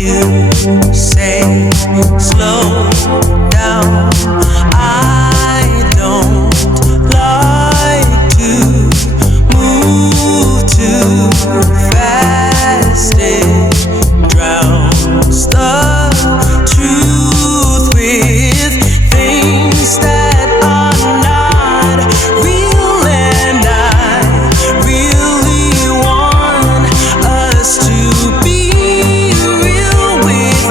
You say slow down. I don't like to move too fast. It drowns the truth with things that are not real, and I really want us to be real with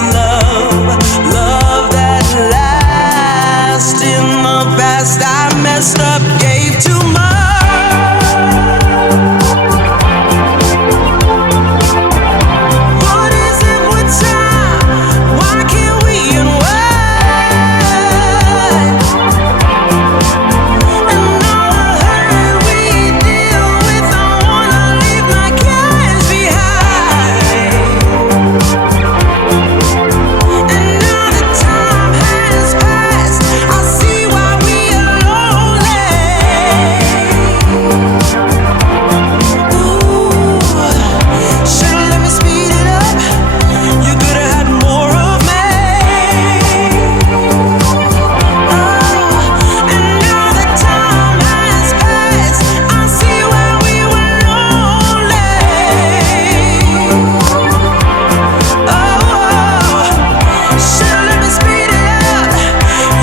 love that lasts. In the past I messed up, gave too much. What is it with time? Why can't we unwind? And all the hurt we deal with, I wanna leave my cares behind. And now that time has passed, I see why we are lonely. Ooh, should've let me speed it up. You could've had more of me. And now that time has passed, I see why we were lonely. Should've let me speed it up.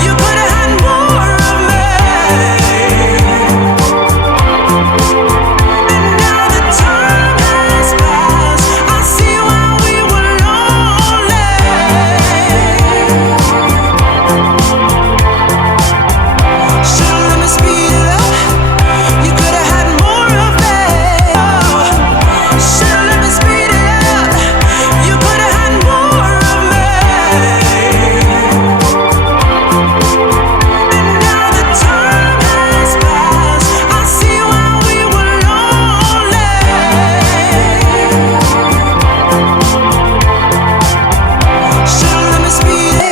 You could've had more of me. And now that time has passed, I see why we were lonely. Should've let me speed it up. You could've had more of me. Should've let me speed it up. You could've had more of me. And now that time has passed, I see why we were lonely. Should've let me speed it.